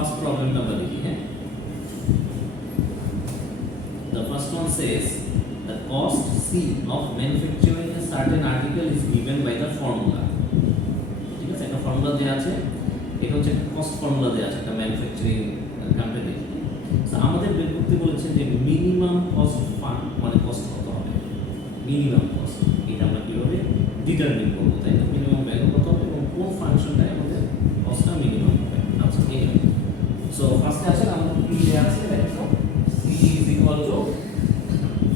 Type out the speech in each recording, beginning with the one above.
First প্রবলেমটা আমরা দেখি হ্যাঁ the first one says the cost C of manufacturing a certain article is given by the formula ঠিক আছে একটা ফর্মুলা দেয়া আছে এটা হচ্ছে একটা কস্ট ফর্মুলা দেয়া আছে একটা ম্যানুফ্যাকচারিং কোম্পানি সো আমাদের বের করতে বলেছে যে মিনিমাম কস্ট ফান্ড মানে কস্ট কত হবে মিনিমাম কস্ট এটা আমরা কিভাবে ডিটারমিন করব তাই না মিনিমাম ভ্যালু কত হবে এবং কোন ফাংশনটা আমাদের কস্টটা মিনিমাম হবে আচ্ছা এই সো ফার্স্টে আসেন আমাদের কি দেয়া আছে দেখো C is equal to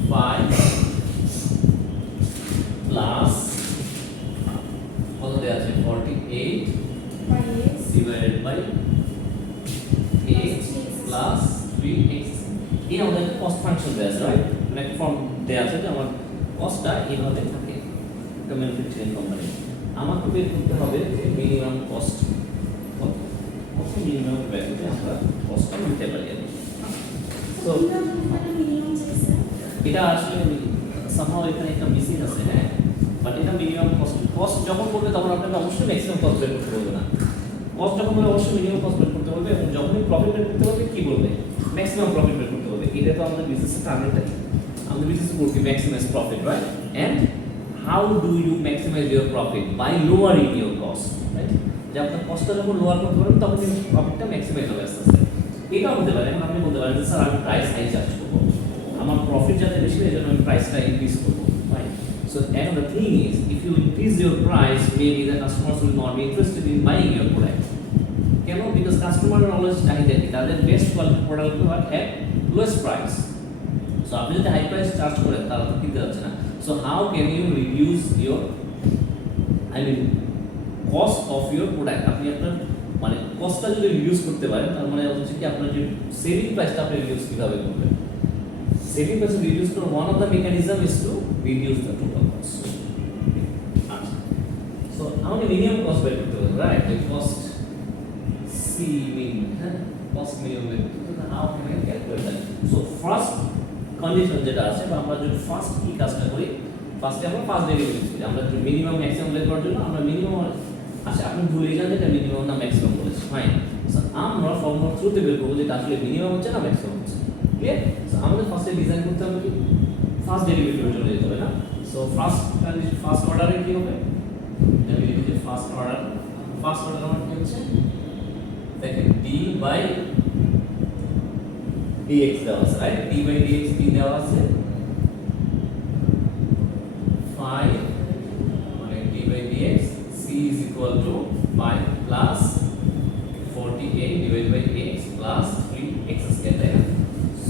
5 plus কত দেয়া আছে 48 divided by x plus 3x এই আমাদের কস্ট ফাংশন দেয়া আছে রাইট মানে ফর্ম দেয়া আছে যে আমার কস্টটা এইভাবে থাকে একটা ম্যানুফ্যাকচারিং কোম্পানি আমাকে বের করতে হবে যে মিনিমাম কস্ট কত কত মিনিমাম ভ্যালুতে আমরা কস্টটা নিতে পারি তো এটা আসলে সামহাও এখানে একটা মিসিং আছে হ্যাঁ বাট এটা মিনিমাম কস্ট যখন করবে তখন আপনাকে অবশ্যই ম্যাক্সিমাম কস্ট বের করতে বলবে না কস্ট যখন বলে অবশ্যই মিনিমাম কস্ট বের করতে বলবে এবং যখনই প্রফিট বের করতে বলবে কি বলবে ম্যাক্সিমাম প্রফিট বের করতে বলবে এটা তো আমাদের বিজনেসের টার্গেট আমাদের বিজনেস করতে maximise profit right and how do you maximise your profit by lowering your cost right যে আপনার কস্টটা যখন লোয়ার করতে পারবেন তখন কিন্তু প্রফিটটা ম্যাক্সিমাইজ হবে আস্তে আস্তে এটা হতে পারে এখন আপনি বলতে পারেন যে স্যার আমি প্রাইস হাই চার্জ করবো আমার প্রফিট যাতে বেশি হয় এজন্য আমি প্রাইসটা ইনক্রিজ করবো right so and the thing is if you increase your price maybe the customers will not be interested in buying your product কেন because customer are always চাহিদা কি তাদের best quality product power at lowest price so আপনি যদি high price charge করেন তারা তো কিনতে যাচ্ছে না so how can you reduce your I mean cost of your product আপনি আপনার মানে কস্টটা যদি রিডিউস করতে পারেন তার মানে হচ্ছে কি আপনার যে সেলিং প্রাইসটা আপনি রিডিউস কিভাবে করবেন সেলিং প্রাইস রিডিউস করার one of the mechanism is to reduce the total cost আচ্ছা সো আমাকে মিনিমাম কস্ট বের করতে হবে রাইট দ্য কস্ট সি মিন হ্যাঁ কস্ট মিনিমাম বের করতে হবে how can I calculate that so first condition যেটা আছে বা আমরা যদি ফার্স্ট কি কাজটা করি ফার্স্টে আমরা ফার্স্ট ডেরিভেটিভ করি আমরা যদি মিনিমাম ম্যাক্সিমাম বের করার জন্য আমরা মিনিমাম আচ্ছা আপনি ভুলে যান যে এটা মিনিমাম না ম্যাক্সিমাম বলেছি ফাইন সো আমরা ফর্মুলা থ্রুতে বের করব যে আসলে মিনিমাম হচ্ছে না ম্যাক্সিমাম হচ্ছে ক্লিয়ার সো আমাদের ফার্স্টে ডিজাইন করতে হবে কি ফার্স্ট ডেরিভেটিভের জন্য যেতে হবে না সো ফার্স্ট অর্ডারে কি হবে আমি লিখি যে ফার্স্ট অর্ডার আমার কি হচ্ছে দেখেন d বাই dx দেওয়া আছে রাইট d বাই dx কি দেওয়া আছে 5 মানে d by dx c is equal to 5 plus 48 divided by x plus 3x square right?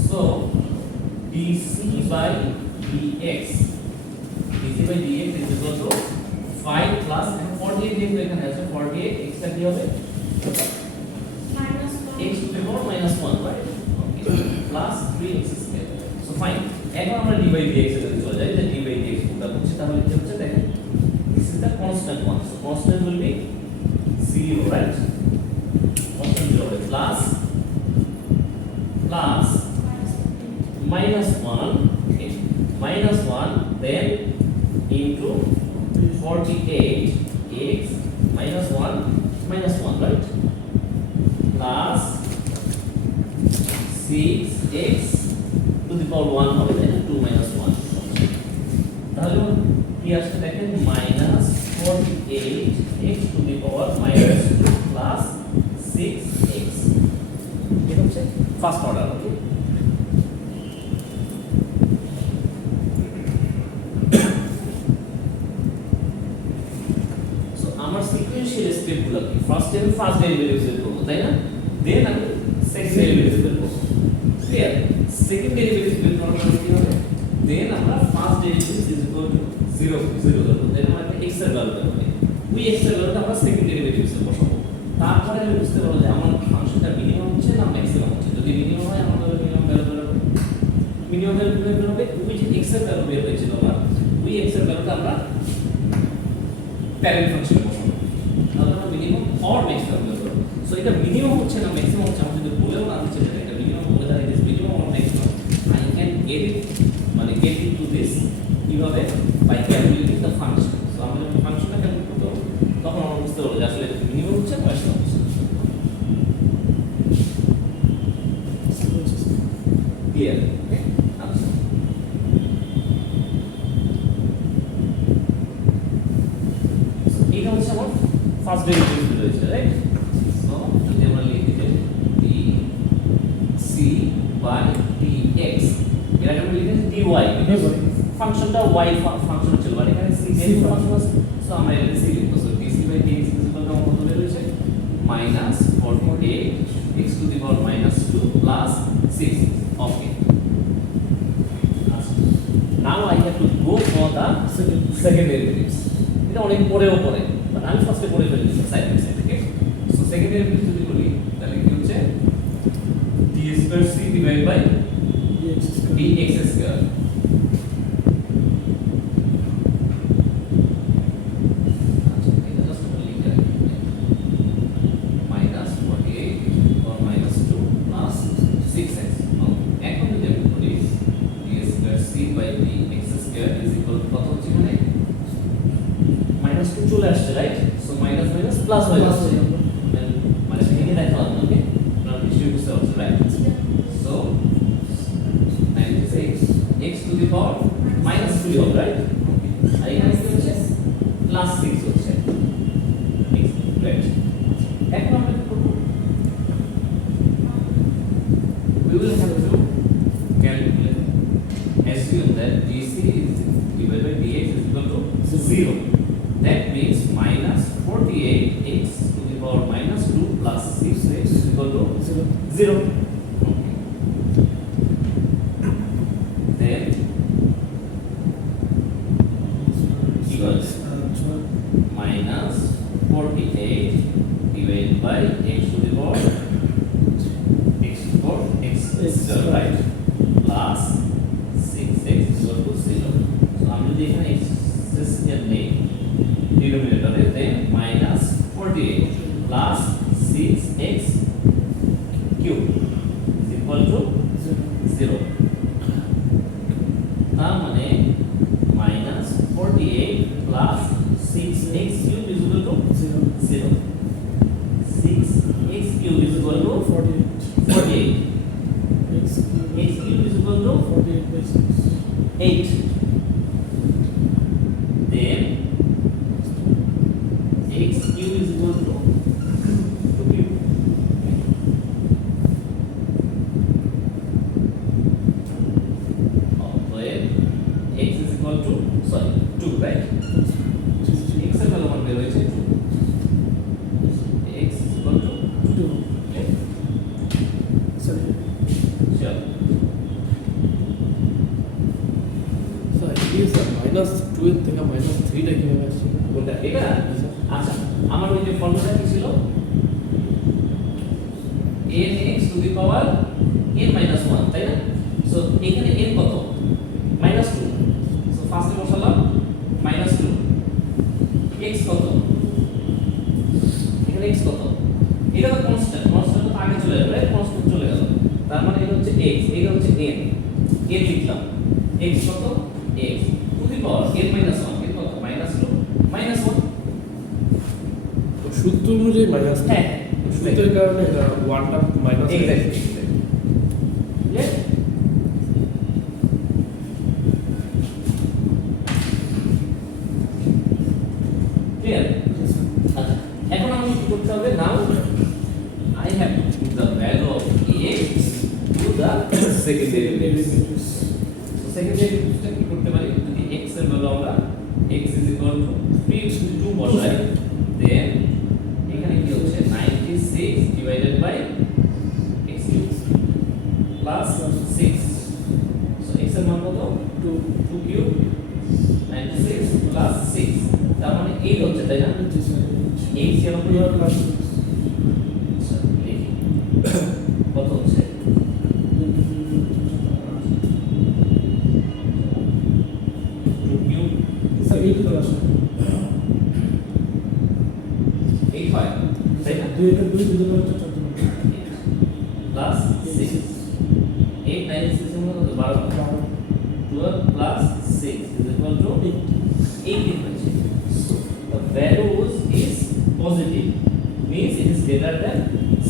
So dc by dx by dx is equal to 5 plus 48 যেহেতু এখানে আছে 48 x টা কি হবে x to the power minus 1 right okay plus 3x square so fine এখন আমরা d by dx এর দিকে চলে যাই যে d by dx কোনটা হচ্ছে তাহলে কি হচ্ছে দেখেন this is the constant one so constant will be 0 right constant 0 হবে plus minus 1 okay minus 1 then into 48 x minus 1 right plus 6x to the power 1 হবে তাই না 2 minus 1 তাহলে কি আসছে দেখেন minus 48 x to the power minus 2 plus 6x এটা হচ্ছে ফার্স্ট অর্ডার ওকে সিকোয়েন্সিয়াল স্টেপগুলো কি ফার্স্ট ডেরিভেটিভ বের করব তাই না দেন আমি সেকেন্ড ডেরিভেটিভ বের করব ক্লিয়ার সেকেন্ড ডেরিভেটিভ বের করার পরে কি হবে দেন আমরা first derivative is equal to 0 ধরব দেন আমরা x এর ভ্যালু দেব ওই x এর ভ্যালুটা আমরা সেকেন্ড ডেরিভেটিভে বসাবো তারপরে আমি বুঝতে পারবো যে আমার ফাংশনটা মিনিমাম হচ্ছে না ম্যাক্সিমাম হচ্ছে যদি মিনিমাম হয় আমাদের মিনিমাম ভ্যালু বের হবে মিনিমাম ভ্যালু বের হবে ওই যে x এর ভ্যালু বের হয়েছিল না ওই x এর ভ্যালুটা আমরা প্যারেন্ট ফাংশনে বসাবো তাহলে মিনিমাম অর ম্যাক্সিমাম বের করব সো এটা মিনিমাম হচ্ছে না ম্যাক্সিমাম হচ্ছে আমি যদি বলেও না দিচ্ছি এটা মিনিমাম বলে দেয় this minimum or maximum I can get it মানে গেট ইট টু দিস কিভাবে by calculating the function so আমরা যখন ফাংশনটা ক্যালকুলেট করব তখন আমরা বুঝতে পারবো যে আসলে মিনিমাম হচ্ছে ম্যাক্সিমাম হচ্ছে ফার্স্ট ডেরিভেটিভ রয়েছে, রাইট? সো যদি আমরা লিখি যে dc বাই dx, এর আগে আমরা লিখেছি dy, ফাংশনটা y ফাংশন ছিল, মানে এখানে c ভ্যালু ফাংশন আছে, সো আমরা এটা c লিখবো। সো dc বাই dx কত কত রয়েছে minus 48 x to the power minus 2 plus 6. Okay. Now I have to go for the second derivatives. এটা অনেক পরেও পড়ে, বাট আমি ফার্স্টে পড়ে ফেলেছি side by side. Okay, so second derivative যদি বলি তাহলে কি হচ্ছে d square c divide by dx square. চলে আসছে, right? So minus minus plus হয়ে যাচ্ছে, মানে ভেঙে দেখালাম না। ওকে, আপনারা নিশ্চয়ই বুঝতে পারছেন, right? So 96 x to the power minus 2 হবে, রাইট? আর এখানে কি হচ্ছে প্লাস 6 হচ্ছে, রাইট? এখন আমরা কি করব? we will have to calculate, assume that dc is divided by dx is equal to 0. That means minus 48x to the power minus 2 plus 6x is equal to 0. Okay. Then equals minus 48 divided by x to the power x to the power x square, right? Plus 6x is equal to 0. So I'm using an x here name denominator, then minus 48 plus 6x cube is equal to 0. তার মানে minus 48 plus 6x cube is equal to 0. 6x cube is equal to 48. X cube is equal to 48 by 6. 8. Then x cube is equal to 2 cube. X is equal to 2, right? X এর value আমাদের রয়েছে 2. X is equal to 2. Okay. Sure. So it is minus 2 এর থেকে minus 3 টা কিভাবে আসছে? কোনটা এটা? আচ্ছা, আমার ওই যে ফর্মুলা কি ছিল nx to the power n minus 1, তাই না? সো এখানে n কত? minus 2. সো ফার্স্টে বসালাম minus 2. x কত? এখানে x কত? এটা তো কনস্ট্যান্ট, কনস্ট্যান্ট তো আগে চলে যাবে, রাইট? কনস্ট্যান্ট চলে গেল, তার মানে এটা হচ্ছে x, এটা হচ্ছে n, n লিখলাম। x কত? x to the power n minus 1, n কত? minus 2 minus 1. সূত্র অনুযায়ী মাইনাস, হ্যাঁ, সূত্রের কারণে এটা 1টা মাইনাস এক্স্যাক্টলি। ক্লিয়ার? ক্লিয়ার? আচ্ছা, এখন আমি কি করতে হবে? নাও I have to put the value of x to the second derivative. So second derivative টা কি করতে পারি? যদি x এর ভ্যালু আমরা x is equal to 3/2 বসাই, then এখানে কি হচ্ছে 96 divided by x cube plus 6. So x এর মান কত? 2 cube 96 plus 6, তার মানে 8 হচ্ছে, তাই না? 8 এর উপর প্লাস 6 কত হচ্ছে? 2 cube 8 প্লাস 8 হয়, তাই না? 2 এটা 2 দিলে হচ্ছে প্লাস 6 8 96 এর মধ্যে 12 12 plus 6 is equal to 18 হচ্ছে। So the values is positive, means it is greater than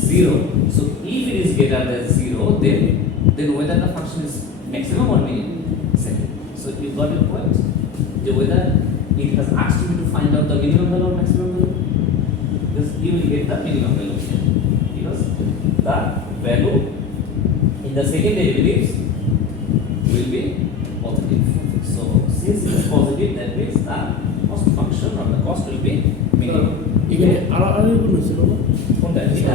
0. So if it is greater than 0, then whether the function is maximum or minimum. Second. So you got your point? Whether it has asked you to find out the minimum value or maximum value. this you will get the minimum value here because the value in the second derivatives will be positive. So since it is positive, that means the cost function or the cost will be minimum. এখানে আর কোনো ছিল না কোনটা এটা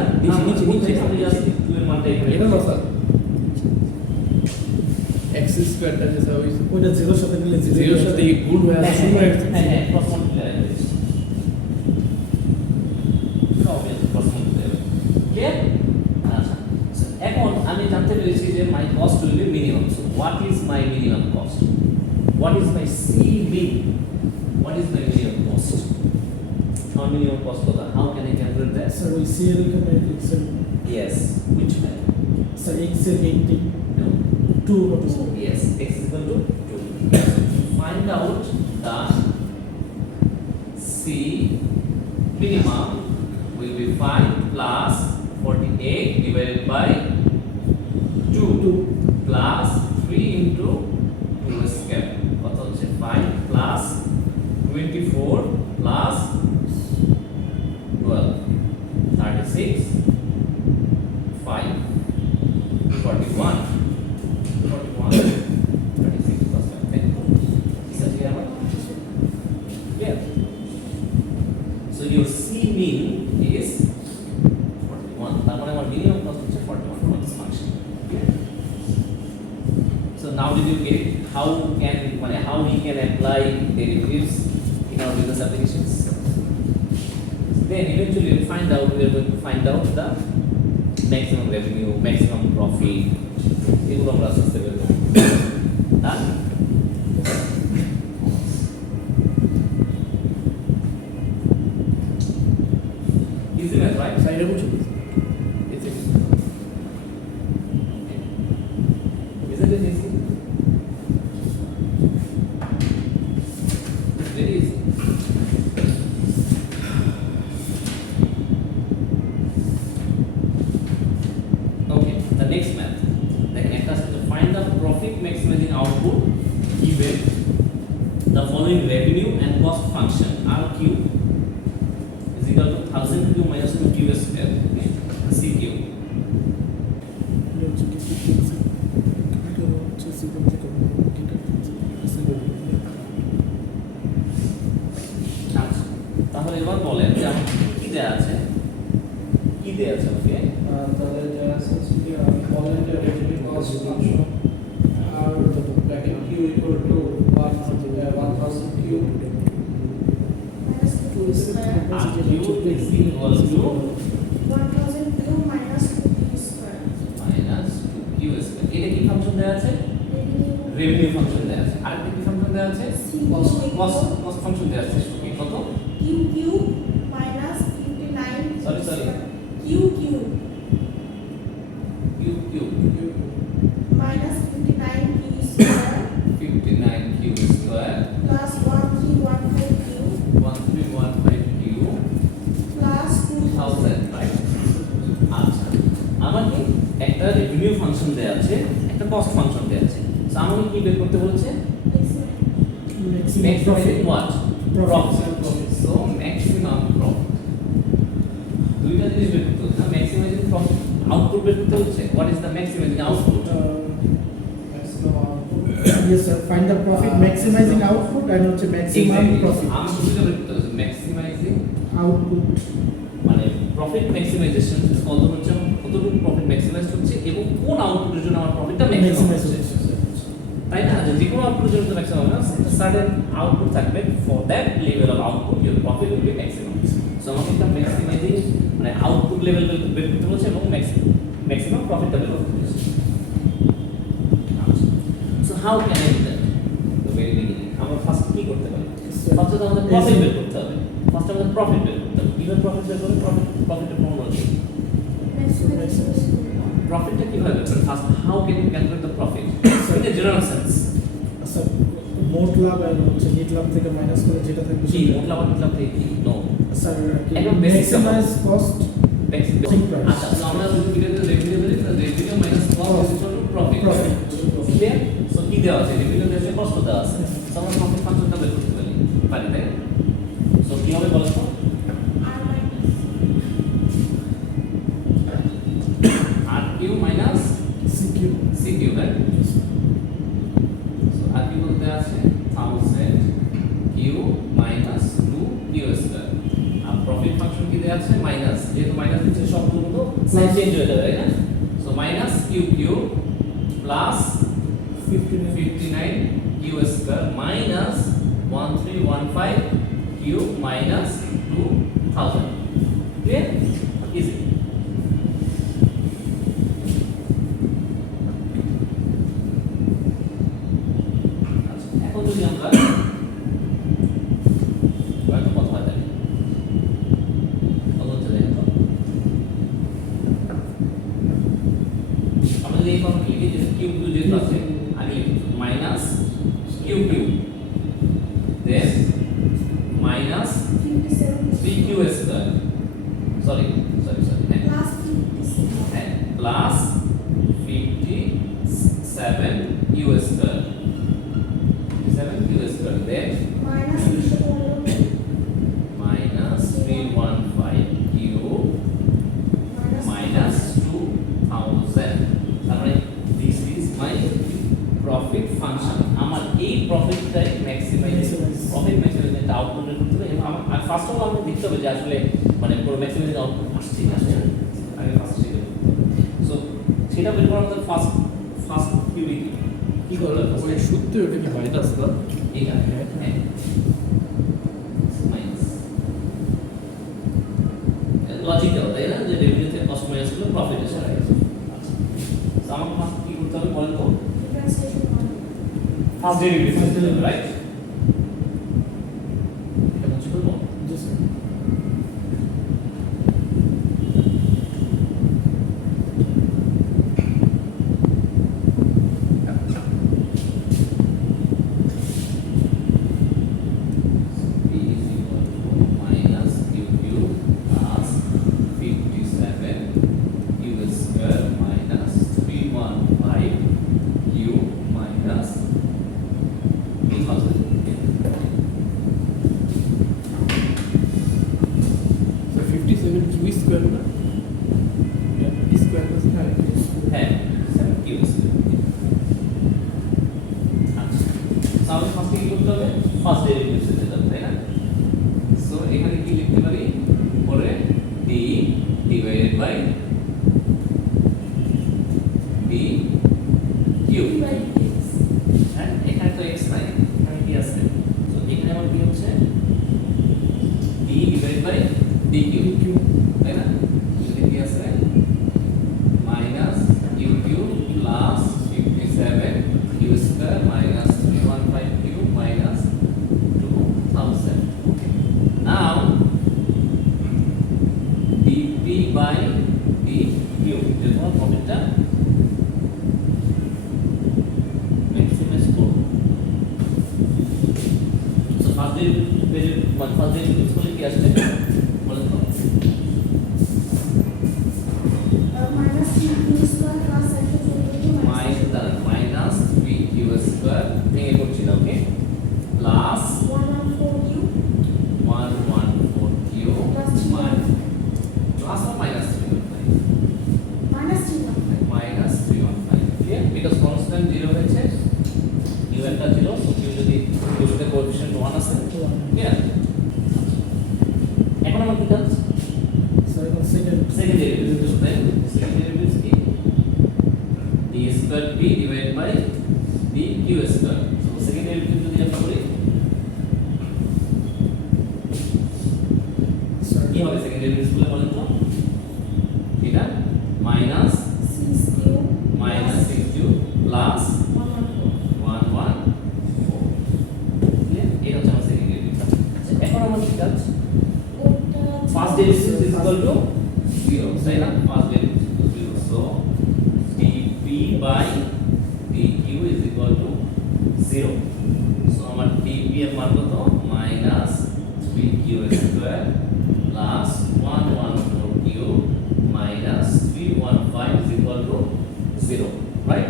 নিচে আমি just 2 এর মানটা এখানে এটা না স্যার x স্কয়ারটা যে স্যার ওইটা 0 এর সাথে মিলে 0 এর সাথে গুণ হয়ে আসে শূন্য হয়ে যাচ্ছে হ্যাঁ ক্রস মাল্টিপ্লাই হয়েছে ক্লিয়ার আচ্ছা এখন আমি জানতে পেরেছি যে my cost will be minimum so what is my minimum cost what is my see mean what is my minimum cost our minimum cost kota how can I calculate that Sir, we see it in Excel. yes which value Sir, Excel 80. no 2 what is it? yes x is equal to 2 find out the c minimum will be 5 plus 48 divided by 2 plus 3 into 2 square কত হচ্ছে 5 plus 24 plus 12 36 5 41 36 plus 5 is that clear? Clear? So your C mean is 41 তার মানে আমার minimum cost হচ্ছে 41 for this function. Clear? So now did you get how we can apply derivatives in our business applications? Then eventually we are going to find out the maximum revenue, maximum profit. এগুলো আমরা আস্তে আস্তে বের করব। Done? Easy math, right? সাইডে বুঝছো It's easy. Isn't it easy? It's very easy. Okay, the next math. Then it has to find the profit maximizing output given the following revenue and cost function RQ is equal to 1000 Q minus 2 Q square CQ. আচ্ছা তাহলে এবার বলেন যে আমার কি দেয়া আছে ওকে তাহলে যা আছে যে ভলেন্টারি রেভিনিউ কস্ট ফাংশন আর bracket q equal to 1000 q RQ is equal to 1000 q minus 2q square. minus 2Q square. এটা কি ফাংশন দেয়া আছে Revenue রেভিনিউ ফাংশন দেয়া আছে আর কি ফাংশন দেয়া আছে কস্ট ফাংশন দেয়া আছে কত q minus 59 Sorry. q Q minus 59 q square 59Q square plus 1315 q 1315Q plus 2000 right আচ্ছা আমাকে একটা রেভিনিউ ফাংশন দেয়া আছে একটা কস্ট ফাংশন দেয়া আছে সো আমাকে কি বের করতে বলেছে maximizing what profit so maximum profit দুইটা জিনিস বের করতে হচ্ছে maximizing profit output বের করতে হচ্ছে what is the maximizing output yes sir, find the profit maximizing output and হচ্ছে maximum profit আমি দুইটা বের করতে হচ্ছে maximizing output মানে প্রফিট ম্যাক্সিমাইজেশন কতটুকু প্রফিট ম্যাক্সিমাইজ হচ্ছে এবং কোন আউটপুটের জন্য আমার প্রফিটটা ম্যাক্সিমাইজ হচ্ছে তাই না যে কোনো আউটপুটের জন্য ম্যাক্সিমাম না সার্টেন আউটপুট থাকবে for that level of output your profit will be maximum so আমাকে একটা ম্যাক্সিমাইজিং মানে আউটপুট লেভেল বের করতে হচ্ছে এবং ম্যাক্সিমাম প্রফিটটা বের করতে হচ্ছে so how can I do that the very beginning আমরা ফার্স্ট কি করতে পারি ফার্স্ট তো আমাদের প্রফিট বের করতে হবে ফার্স্ট আমাদের প্রফিট বের করতে হবে কিভাবে প্রফিট বের করব প্রফিটের ফর্মুলা কি প্রফিটটা কিভাবে বের করব first how can you calculate the profit in a general sense আচ্ছা মোট লাভ আর হচ্ছে নেট লাভ থেকে মাইনাস করে যেটা থাকবে কি মোট লাভ থেকে কি নো স্যার একদম basic maximise cost basic price. আচ্ছা তো আমরা যদি ভিডিওতে রেভিনিউ বলি তাহলে revenue minus cost is equal to profit Profit. Clear so কি দেওয়া আছে রেভিনিউ দেওয়া কস্ট দেওয়া আছে সো আমরা প্রফিট ফাংশনটা বের করতে পারি তাই সো কি হবে বলো তো r minus C Q right so আর কি বলতে আছে 1000 কিউ মাইনাস 2 কিউ স্কয়ার আর প্রফিট ফাংশন কি দেয়া আছে মাইনাস যেহেতু মাইনাস দিচ্ছে সবগুলো সাইন চেঞ্জ হয়ে যাবে তাই না so minus Q q plus 59 q square minus 1315 q minus 2000 clear easy এখন যদি আমরা কত কথা হয় তাহলে কত হচ্ছে দেখেন তো আমরা যদি এই ফর্মুলা লিখি যে কিউব কিউ যেটা আছে আগে লিখি minus Q Q then minus 3 Q square sorry হ্যাঁ plus 57 Q square 7 Q square then minus 315 Q minus 2000 তার মানে this is my profit function আমার এই প্রফিটটাই ম্যাক্সিমাইজ প্রফিট ম্যাক্সিমাইজ এটা আউটপুট করতে হবে এবং আমার ফার্স্ট অফ অল আমাকে দেখতে হবে যে আসলে মানে পুরো ম্যাক্সিমাইজ আউটপুট আসছে কি আসছে না আগে ফার্স্ট সেটা সো সেটা বের করার আমাদের ফার্স্ট কিউবি কি করলে ওই সূত্রে ওটা কি মাইনাস না এটা হ্যাঁ মাইনাস লজিক্যাল তাই না যে রেভিনিউ থেকে কস্ট মাইনাস করলে প্রফিট এসে আচ্ছা তো আমাকে ফার্স্ট কি করতে হবে বলেন তো ফার্স্ট ডেরিভেটিভ রাইট এটা বুঝতে পারবো b is equal to minus q cube plus 57 q square minus 315 q minus 2000 so 57 q square না p square plus হ্যাঁ 7 q square আচ্ছা তাহলে ফার্স্ট কি করতে হবে ফার্স্ট ডেরিভেটিভ যেতে হবে তাই না সো এখানে কি লিখতে পারি পরে d divided by d cube হ্যাঁ এখানে তো x নাই এখানে কি আছে সো এখানে আমার কি হচ্ছে d divided by d cube তাই না এখানে কি আছে minus q cube plus 57 Q square minus 315 q minus 2000 now dp by d cube যে তোমার প্রফিটটা ম্যাক্সিমাইজ করব সো ফার্স্ট ডে ইউজ করলে কি আসবে বলেন তো মাইনাস 3 কিউ স্কয়ার ভেঙে করছি না ওকে প্লাস 114 কিউ প্লাস আর minus 315 minus 315 clear because constant 0 হয়েছে কিউ একটা 0 সো কিউ যদি কিউ এর কোএফিশিয়েন্ট 1 আছে ক্লিয়ার এখন আমরা কি কাজ সেকেন্ড ডেরিভেটিভ তাই সেকেন্ড ডেরিভেটিভ কি d square p divided by d q square so second derivative যদি আমরা করি কি হবে সেকেন্ড ডেরিভেটিভ গুলো বলেন তো এটা মাইনাস 6 কিউ প্লাস 114 ক্লিয়ার এটা হচ্ছে আমার সেকেন্ড ডেরিভেটিভ আচ্ছা এখন আমরা কি কাজ first derivative is equal to 0 তাই না first derivative 0 so dp by dq is equal to 0 so আমার dp এর মান কত minus 3q square plus 114q minus 315 is equal to 0 right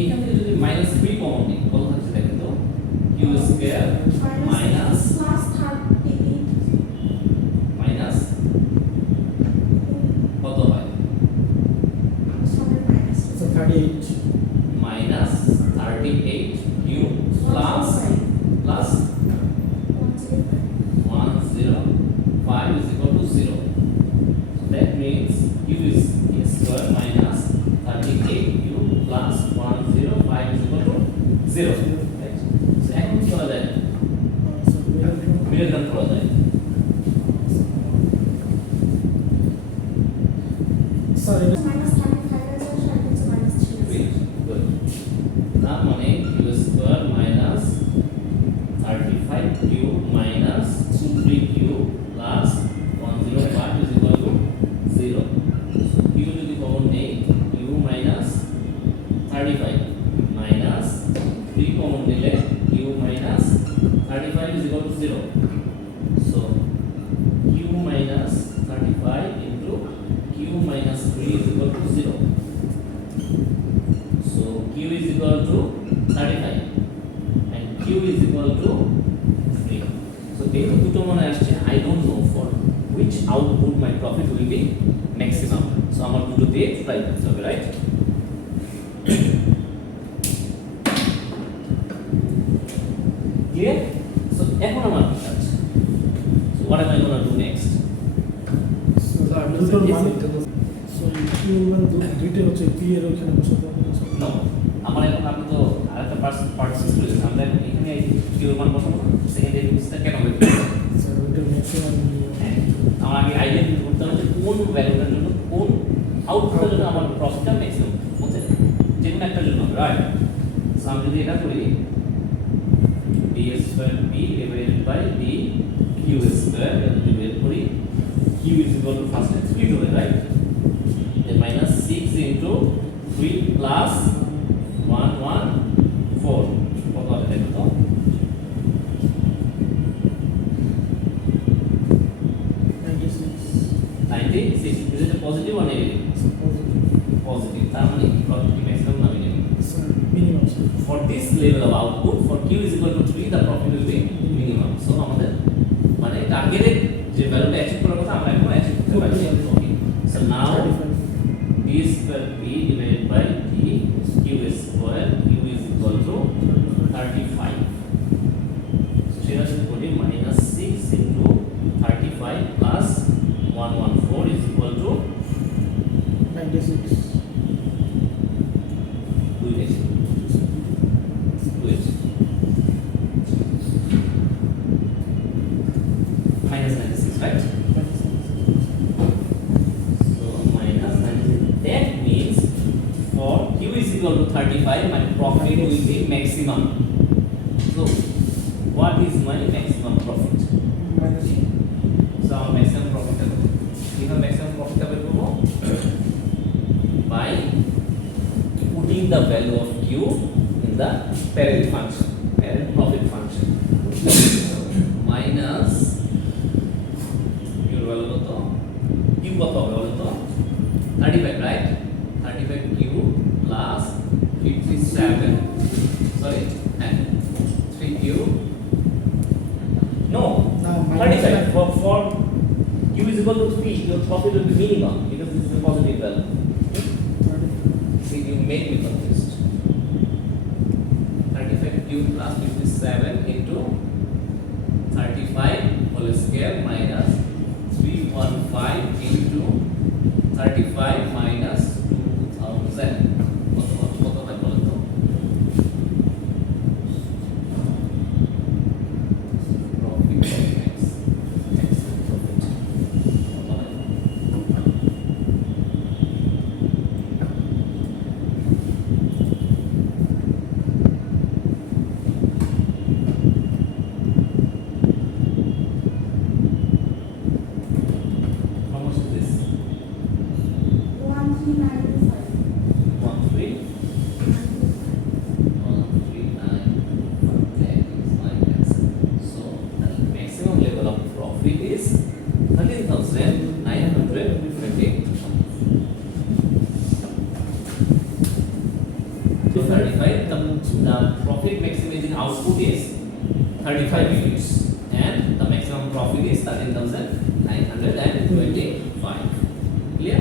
এখান থেকে যদি মাইনাস 3 কমন নিই কত থাকছে দেখেন তো q স্কয়ার মাইনাস মাইনাস কত হয় 0. That means q is a square minus 38q plus 105 is equal to 0. Right? So এখন কি করা যায়? মিডল টার্ম করা যায়। Sorry. Minus 35 as well, so it's minus 3. Good. তার মানে q square minus 35q minus 3q plus 105 is equal to 0. So q যদি common নেই q minus 35 minus 3 কমন নিলে q minus 35 is equal to 0. So q minus 35 into q minus 3 is equal to 0. So q is equal to 35 and q is equal to 3. So যেহেতু দুটো মনে আসছে, I don't know for which output my profit will be maximum. So আমার দুটো দিয়ে try করতে হবে, right? Clear? So এখন আমার কি কাজ? So what am I going to do next? দুইটা হচ্ছে পি এর ওখানে বসাতে হবে। No, আমার এখন আমি তো আরেকটা পার্ট সিক্স করেছি, আমরা এখানে কিউ মান বসাবো না, সেকেন্ডারি রুলসটা কেন হবে? স্যার ওইটা ম্যাক্সিমাম আমার আগে আইডেন্টিফাই করতে হবে যে কোন ভ্যালুটার জন্য কোন আউটপুটের জন্য আমার প্রফিটটা ম্যাক্সিমাম হচ্ছে, যে কোনো একটার জন্য, রাইট? সো আমি যদি এটা করি d square b divided by d q square, এটা যদি বের করি q is equal to first split হবে, right? then minus 6 into 3 plus 114 কত হবে দেখো তো? 96. Is it a positive or negative? Positive. তার মানে profit maximum না minimum? Minimum. For this level of output, for q is equal to 3, the profit will be minimum. So আমাদের মানে targeted যে ভ্যালুটা অ্যাচিভ করার কথা আমরা এখন অ্যাচিভ করতে পারি। Okay. So now d square b divided by d q square, q is equal to 35. So সেটা শুধু করি minus 6 into 35 plus 114 is equal to 96 2h. Minus 96, right? So minus 96. That means for q is equal to 35, my profit will be maximum. So what is my maximum profit? So our maximum profit is maximum profitable by putting the value of q in the parent function, parent profit function. Minus q value to q কত হবে বলো তো? 35, right? 35q plus 57, sorry, and 3q. No, 35. For q is equal to 3, your profit will be minimum because this is a positive value. See, you made me confused. 35q plus 57 into 35 whole square minus 315 into 35 minus 2000. কত হয় বলো তো? Profit max profit. How much is this? 1395. 1395. That is my answer. So the maximum level of profit is 13,920. So 35, the profit maximizing output is 35 units and the maximum profit is 13,925. Clear?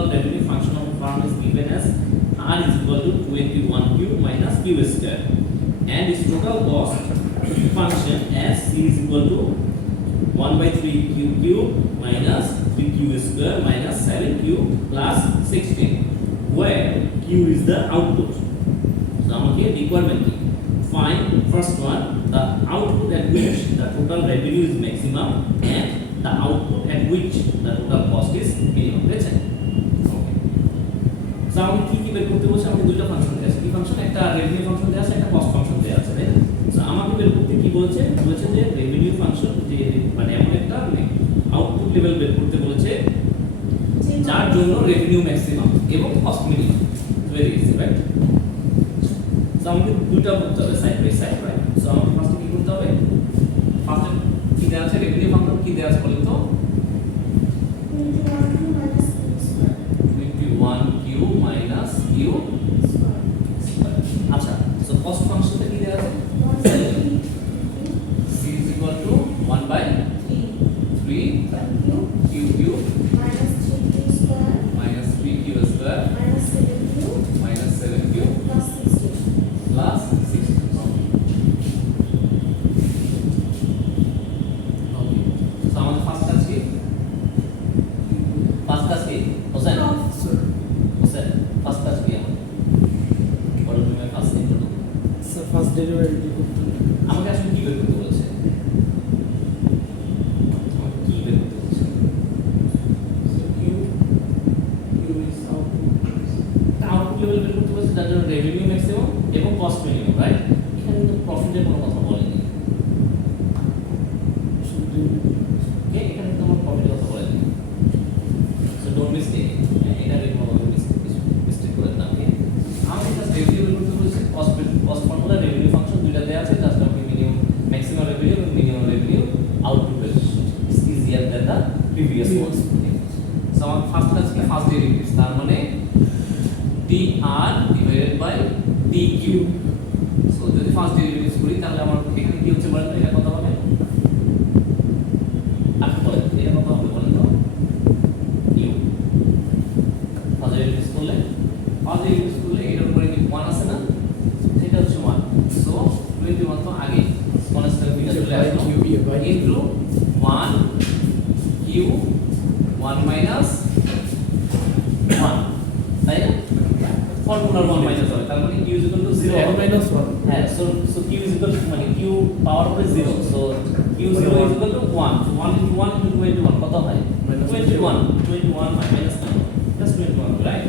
total revenue function of a firm is given as R is equal to 21Q minus Q square, and its total cost function as C is equal to 1 by 3Q cube minus 3Q square minus 7Q plus 16, where Q is the output. So আমাকে requirement কি? Find first one, the output at which the total revenue is maximum and the output at which the total cost is minimum. বুঝছেন? ওকে। So আমাকে কি বের করতে বলছে? আমাকে দুটো ফাংশন দেয়া আছে। কি ফাংশন? একটা রেভিনিউ ফাংশন দেয়া আছে, একটা কস্ট ফাংশন দেয়া আছে, তাই না? সো আমাকে বের করতে কি বলছে? বলছে যে রেভিনিউ ফাংশন যে মানে এমন একটা আউটপুট লেভেল বের করতে বলেছে যার জন্য রেভিনিউ ম্যাক্সিমাম এবং cost minimum. Very easy, right? So আমাকে দুটো করতে হবে side by side, right? So আমাকে ফার্স্টে কি করতে হবে? ফার্স্টে কি দেয়া আছে? রেভিনিউ ফাংশন কি দেয়া আছে বলেন তো? 21Q minus Q square. 21Q minus Q square. আচ্ছা, সো কস্ট ফাংশনটা কি দেয়া আছে? C is equal to 1 by 3 Q cube Minus 3Q square minus 3Q square minus 7Q minus 7Q plus 16. plus 16. Okay. So আমাদের first কাজ কি? First কাজ কি? হোসেন? হোসেন, ফার্স্ট কাজ কি আমাদের? বলো তুমি ফার্স্ট থিং করো। স্যার ফার্স্ট ডেরিভেটিভ করতে হবে। আমাকে আসলে কি বের করতে বলেছে? আমাকে কি বের করতে বলেছে? So Q is output. Output level বের করতে বলেছে যার জন্য রেভিনিউ ম্যাক্সিমাম এবং কস্ট মিনিমাম, রাইট? এখানে কিন্তু প্রফিটের কোনো কথা বলেনি। ওকে, এখানে কিন্তু আমার প্রফিটের কথা বলেনি। সো ডোন্ট মিস্টেক, এটা কোনো মিস্টেক করেন না। ওকে, আমাকে জাস্ট রেভিনিউ বের করতে বলেছে, কস্ট ফর্মুলা রেভিনিউ ফাংশন দুইটা দেয়া আছে, জাস্ট আমাকে মিনিমাম ম্যাক্সিমাম রেভিনিউ এবং মিনিমাম রেভিনিউ আউটপুট বের করতে হবে। It's easier than the previous one. So আমার ফার্স্ট কাজ কি? ফার্স্ট ডেরিভেটিভ, তার মানে dr divided by dq. So যদি ফার্স্ট ডেরিভেটিভ করি তাহলে আমার এখানে কি হচ্ছে বলেন তো? এটা কত হবে? আপনি বলেন এটা কত হবে বলেন তো? q ফার্স্ট ডেরিভেটিভ করলে এটার উপরে কি 1 আছে না? সেটা হচ্ছে 1। সো 21 তো আগে কনস্ট্যান্ট ফিগার চলে আসলো ইনটু 1 q 1 minus 1, তাই না? ফর্মুলার 1 মাইনাস হবে, তার মানে q is equal to 0 1 minus 1. হ্যাঁ, so q is equal to মানে q পাওয়ার উপরে 0, so q 0 is equal to 1, so 1 into 1 into 21 কত হয়? 21 minus 1 just 21, right?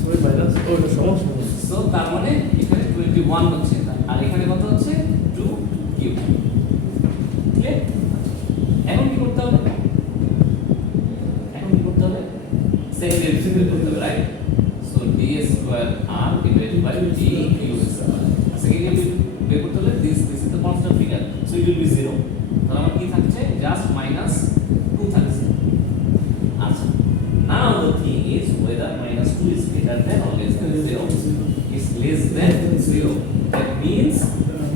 Sorry, minus. Oh, এটা সমস্যা নেই। সো তার মানে এখানে 21 হচ্ছে, আর এখানে কত হচ্ছে? 2q। ক্লিয়ার? এখন কি করতে হবে? সেকেন্ড ডেরিভেটিভ বের করতে হবে, right? So d square r divided by dq square. Second derivative বের করতে হলে this is the constant figure, so it will be 0। তাহলে আমার কি থাকছে? জাস্ট মাইনাস 2 থাকছে। আচ্ছা, now the thing is whether minus 2 is greater than or less than 0. Is less than 0. That means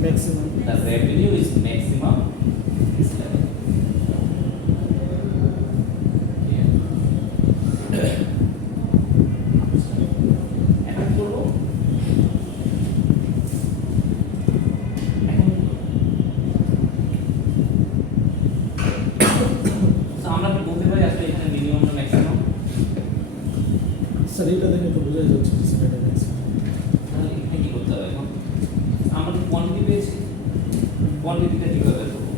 Maximum. the revenue is maximum this level. এখন করবো আমরা কি বলতে পারি আসলে এখানে মিনিমাম না ম্যাক্সিমাম? স্যার এটা দেখে তো বোঝাই যাচ্ছে যে সেটা ম্যাক্সিমাম। তাহলে এখানে কি করতে হবে এখন? আমরা তো কোয়ান্টিটি পেয়েছি, কোয়ান্টিটিটা কিভাবে বের করবো?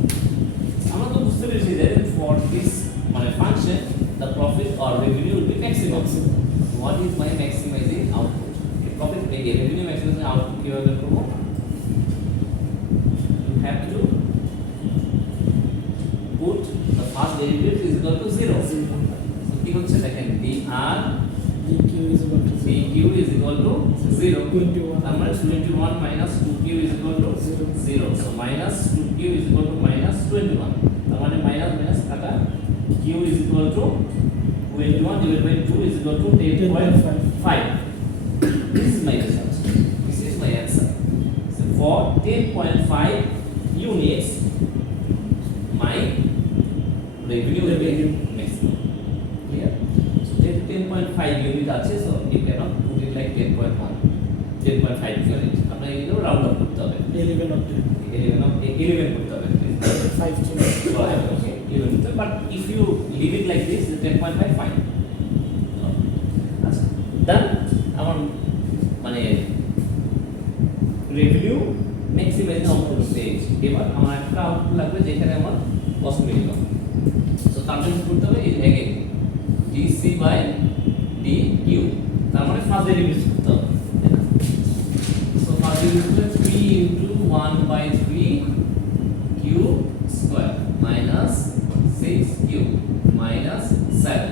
আমরা তো বুঝতে পেরেছি যে ফর দিস মানে function the profit or revenue will be maximum. What is my maximising output? Profit এই রেভিনিউ ম্যাক্সিমাইজিং আউটপুট কিভাবে বের করবো? You have to put the first derivative is equal to 0. So কি হচ্ছে দেখেন, dr dq is equal to dq is equal to 0. 21. তার মানে 21 minus 2q is equal to 0. So minus 2q is equal to minus 21. তার মানে minus minus কাটা q is equal to 21 divided by 2 is equal to 10.5. This is my result. This is my answer. So for 10.5 units, my revenue will be maximum. Clear? So 10.5 unit আছে, so you can't put it like 10.1 10.5 unit. আপনাকে কিন্তু round up করতে হবে, 11 of 10. 11 করতে হবে, 5 to okay, 11 করতে হবে, but if you leave it like this 10.5 fine. আচ্ছা, দেন আমার মানে রেভিনিউ ম্যাক্সিমাইজ আউটপুট স্টেজ। এবার আমার একটা আউটপুট লাগবে যেখানে আমার কস্ট মিনিমাম। সো তার জন্য করতে হবে এই অ্যাগেন DC বাই DQ, তার মানে ফার্স্ট ডেরিভেটিভ করতে হবে। So first derivative 3 into 1 by 3 Q square minus 6Q minus 7।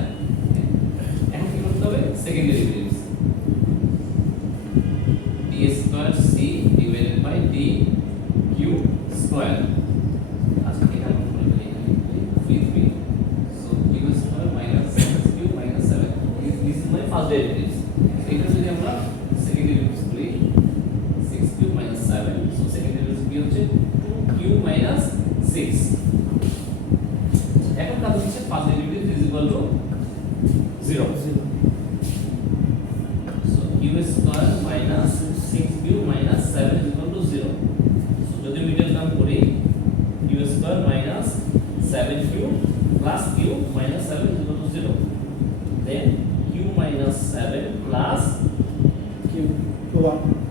এখন কি করতে হবে? Second derivative d square c divided by DQ square. আচ্ছা, এটা আমরা করে ফেলি এখানে 3 so Q square minus 6Q minus 7, this is my first derivative. এটা যদি আমরা সেকেন্ড ডেরিভেটিভ করি 6Q minus 7, so second derivative কি হচ্ছে 2Q মাইনাস 6। এখন কাজ হচ্ছে first derivative is equal to 0, so Q square minus 6Q minus 7 is equal to 0. So যদি মিডল টার্ম করি Q square minus 7Q plus Q minus 7 is equal to 0. Then Q minus 7 plus Q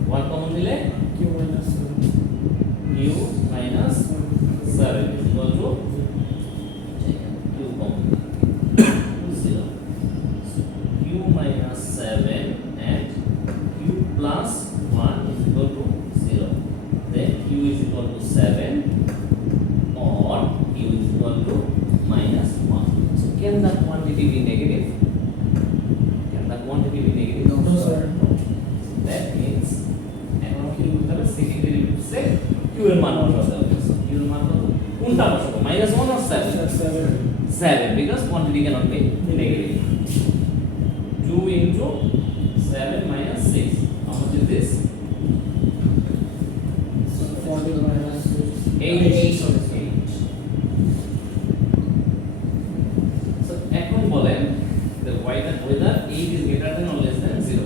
1 common নিলে Q minus Q minus 7 is equal to Q common 0. So Q minus 7 and Q plus 1 is equal to 0. Then Q is equal to 7 or Q is equal to minus 1. So can that quantity be negative? Can that quantity be negative? No, sir. That means এখন কি করতে হবে? Second derivative সে Q এর মান বসাতে হবে। So Q এর মান কত? কোনটা বসাবো? -1 or 7? 7 because quantity cannot be negative. 2 into 7 minus 6. How much is this? 40 minus 8. 8. Sorry. 8. So এখন বলেন the whether 8 is greater than or less than 0.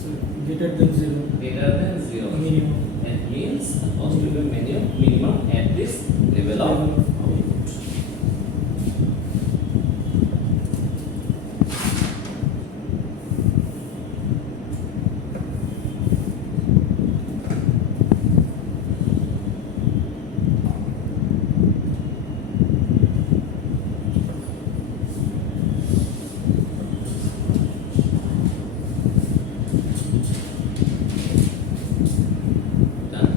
So greater than 0. Greater than 0. Minimum. That means the cost will be minimum at this level of output. Done.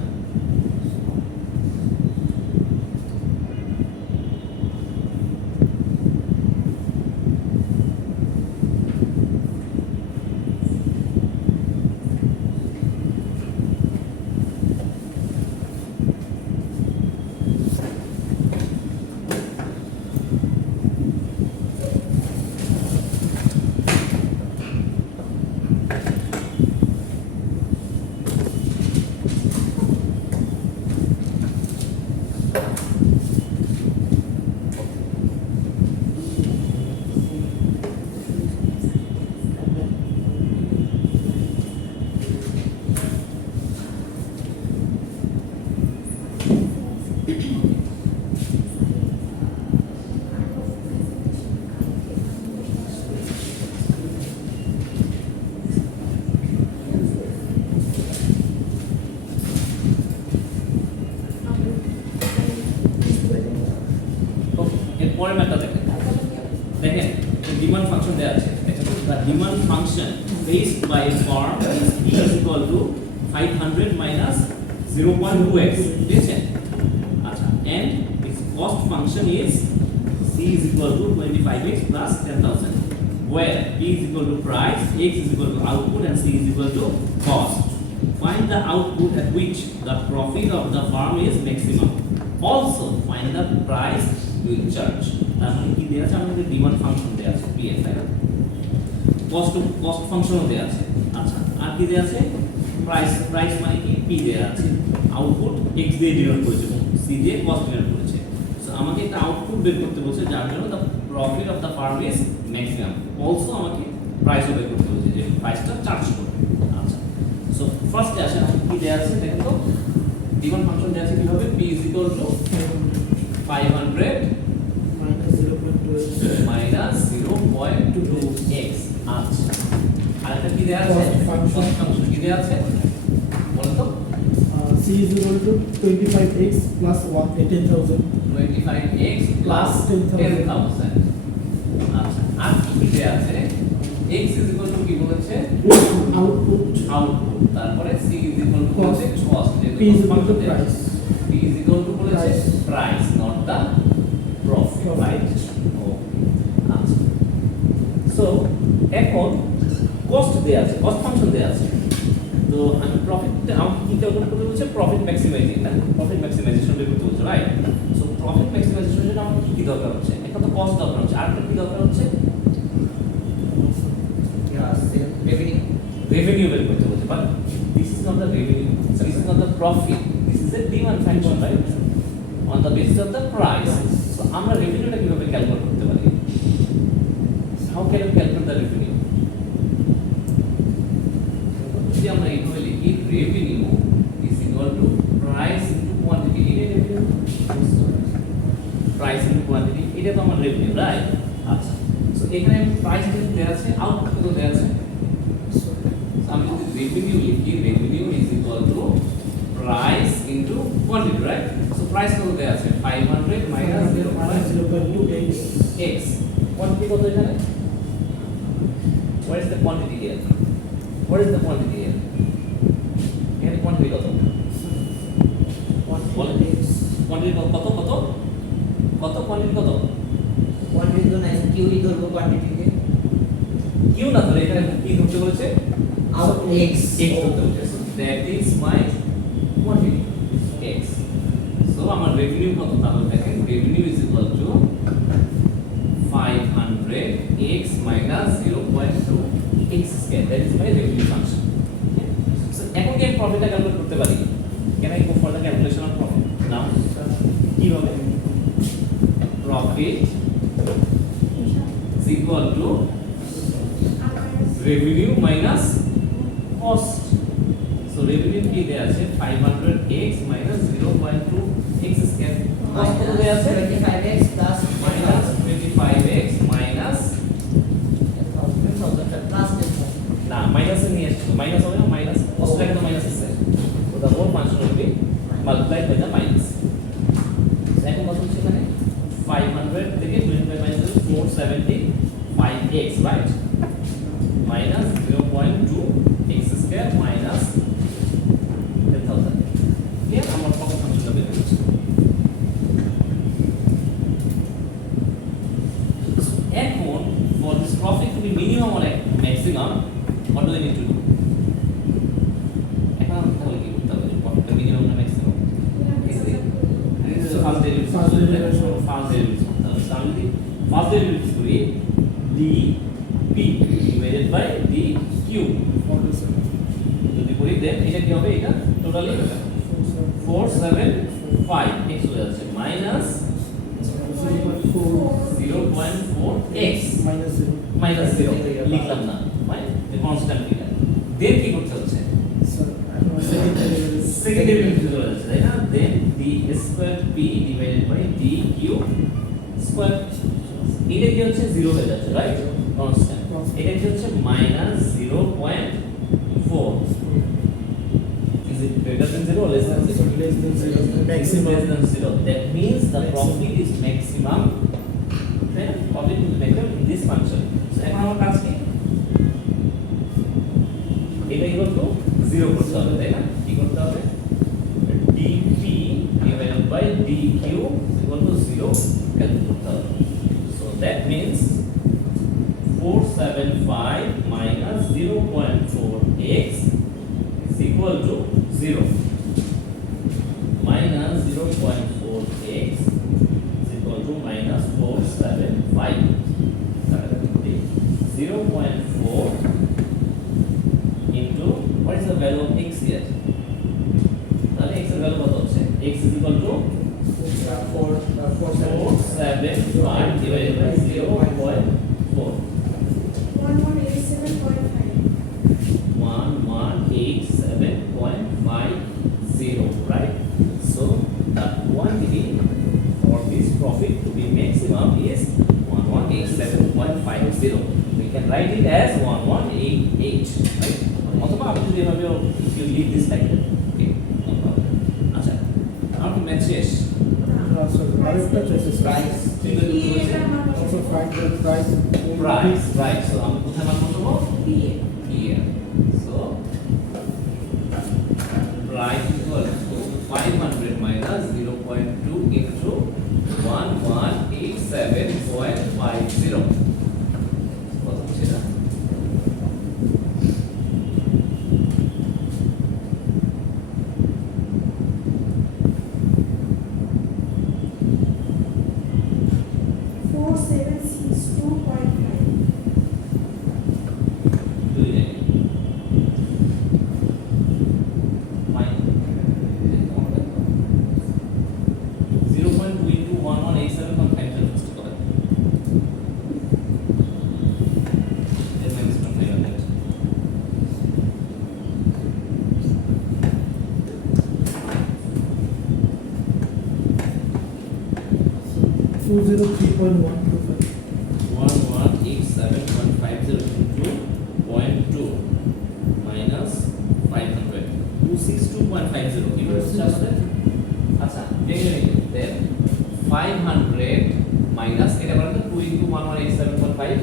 পরের ম্যাথটা দেখেন demand function দেওয়া আছে। The demand function based by a firm is E is equal to 500 minus 0.2x. ঠিক আছে? আচ্ছা, and its cost function is C is equal to 25x plus 10,000, where P is equal to price, X is equal to output, and C is equal to cost. Find the output at which the profit of the firm is maximum. Also find the price will charge. তার মানে কি দেয়া আছে? আমাদের demand function দেয়া আছে PF, তাই না? কস্ট ফাংশনও দেয়া আছে। আচ্ছা, আর কি দেয়া আছে? প্রাইস মানে কি? P দেয়া আছে। আউটপুট X দিয়ে ডিনোট করেছে এবং C দিয়ে কস্ট ডিনোট করেছে। সো আমাকে একটা আউটপুট বের করতে বলছে যার জন্য the profit of the firm is maximum. Also আমাকে প্রাইসও বের করতে বলেছে যে প্রাইসটা চার্জ করবে। আচ্ছা, সো ফার্স্টে আসেন কি দেয়া আছে দেখেন তো, ডিমান্ড ফাংশন দেয়া আছে কিভাবে, p = 500 minus 0.2 -0.2x। আচ্ছা, আরেকটা কি দেয়া আছে, Cost function। cost function কি দেয়া আছে বলেন তো, C is equal to 25x plus 10,000 25x plus 10,000। আচ্ছা, আর কি দেয়া আছে, x = কি বলেছে, output আউটপুট, তারপরে c = Cost। Cost, P is equal to price p = বলেছে price not the profit, right? আচ্ছা, সো এখন কস্ট দেয়া আছে, কস্ট ফাংশন দেয়া আছে, তো আমি প্রফিট আমাকে কি ক্যালকুলেট করতে বলছে, প্রফিট ম্যাক্সিমাইজিং, না প্রফিট ম্যাক্সিমাইজেশন বের করতে বলছে, রাইট? সো প্রফিট ম্যাক্সিমাইজেশনের জন্য আমার কি দরকার হচ্ছে, একটা তো কস্ট দরকার হচ্ছে, আরেকটা কি দরকার হচ্ছে, revenue বের করতে বলছে, but this is not the revenue, this is not the profit, this is a demand function, right? On the basis of the price. So আমরা রেভিনিউটা কিভাবে ক্যালকুলেট করতে পারি, how can we calculate the revenue? যদি আমরা এইভাবে লিখি, revenue is equal to price into quantity, এটা revenue, price into quantity, এটা তো আমার revenue, right? আচ্ছা, সো এখানে প্রাইস দেয়া আছে, আউটপুট কত দেয়া আছে, আমি যদি revenue লিখি, revenue is equal to price into quantity, right? So price কত দেয়া আছে, 500 minus 0.2x x, quantity কত এখানে, what is the quantity here, what is the quantity here, এখানে quantity কত, quantity কত কত কত কত quantity কত, কোয়ান্টিটি তো নাই কিউই ধরবো কোয়ান্টিটিকে কিউ না ধরে এখানে কি ধরতে বলেছে, আউট এক্স x ধরতে বলেছে, so that is my quantity x। so আমার রেভিনিউ কত, তাহলে দেখেন revenue is equal to 500x minus 0.2 x square, that is my revenue function। so এখন কি আমি প্রফিটটা ক্যালকুলেট করতে পারি, can I go for the calculation of profit now? কিভাবে, profit is equal to revenue minus cost। so revenue কি দেয়া আছে, 500x minus 0.2 x square, cost কত দেয়া আছে, 25x plus minus 25x minus 10,000 plus 10,000 না মাইনাস নিয়ে আসছে, মাইনাস হবে না, মাইনাস কষ্ট লাগে তো মাইনাস আছে, so the whole function will be multiplied by the minus। so এখন কত হচ্ছে এখানে, 500 থেকে 25 minus 475x, right? minus 0.2 x square minus 10,000, here আমার প্রফিট ফাংশনটা বের হচ্ছে। এখন for this profit to be minimum or maximum, what do I need to do? এখন তাহলে কি করতে হবে, প্রফিটটা মিনিমাম না maximum, first derivative, First derivative। First derivative করতে হবে। তাহলে যদি ফার্স্ট ডেরিভেটিভ করি dp divided by dq, যদি করি দেন এটা কি হবে, এটা টোটালি 475 x হয়ে যাচ্ছে মাইনাস 0.4x মাইনাস 0 লিখলাম না, মানে কনস্ট্যান্ট লিখলাম, দেন কি করতে হচ্ছে, সেকেন্ড ডেরিভেটিভ চলে যাচ্ছে, তাই না? Then d square p divided by dq square, এটা কি হচ্ছে 0 হয়ে যাচ্ছে, রাইট? কনস্ট্যান্ট, এটা কি হচ্ছে minus 0.4, is it greater than 0 or less than 0? Maximum. Less than 0, that means the profit is maximum, then profit is maximum in this function। so এখন আমার কাজ কি, এটা ইকুয়াল টু 0 করতে হবে, তাই না? কি করতে হবে, dp divided by dq equal to 0 calculate করতে হবে। so that means 475 minus 0.4x is equal to 0 minus 0.4x is equal to minus 475, 0.4 into what is the value of x here, তাহলে x এর ভ্যালু কত হচ্ছে, x is equal to 475 divided by 0.4, 118 1188, right? অথবা আপনি যদি এভাবে you leave this like that, okay, no problem. আচ্ছা, আমার কি ম্যাথ শেষ? আরেকটা চাইছে price also find the price price so আমি কোথায় মান বসাবো? BA. here so price equal to 500 minus 0.2 into 1187.50 কত হচ্ছে এটা? দুই নেই মাই 0.2 into 1187.50 first করেন এর মাইনাস 1.5 203.125 1187.50 into 0.2 minus 500 262.50 কিভাবে হচ্ছে আমাদের আচ্ছা ভেঙে নিই দেন 500 মাইনাস এটা বলেন তো 2 into 1187.5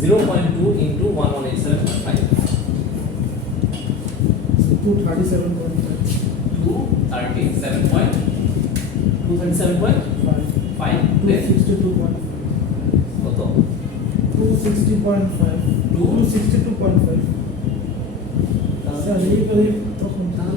0.2 into 1187.5 237.5 237.5 then 262.5 কত 260.5 262.5 স্যার এই তখন তাহলে